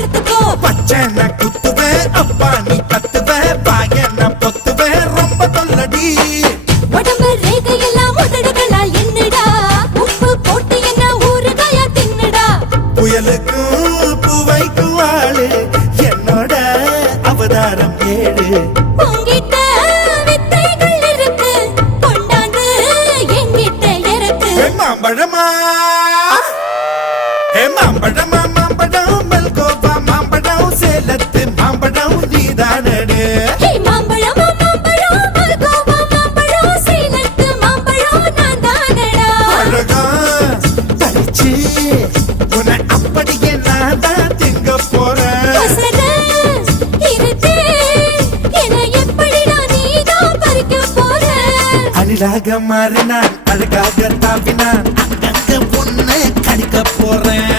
அறுத்துக்கோ. பச்சனை குத்துவேன் அப்பா நீ கத்துவேன் பாயன பொத்துவேன் ரொம்ப தொல்லடி. உடம்பு ரேகையெல்லாம் உதடுகளால் என்னடா உப்பு போட்டு என்ன ஊறுகாயா தின்னுடா. புயலுக்கும் பூவைக்கும் ஆளு என்னோட அவதாரம் ஏழு. உங்கிட்ட வித்தைகள் இருக்கு கொண்டாந்து எங்கிட்ட இருக்கு. மாம்பழமா மாம்பழமா மாம்பழம் மல்கோவா மாம்பழம் சேலத்து மாம்பழம் நீதானே. மாம்பழம் மாம்பழம் மல்கோவா மாம்பழம் சேலத்து மாம்பழம் நான் தானடா. அழகா பறிச்சு உன்னை அப்படியே நான் தான் திங்க போறேன். அழகாக மாறினான் அழகாக தாவினான் அங்கங்க பொண்ணு கடிக்க போறேன்.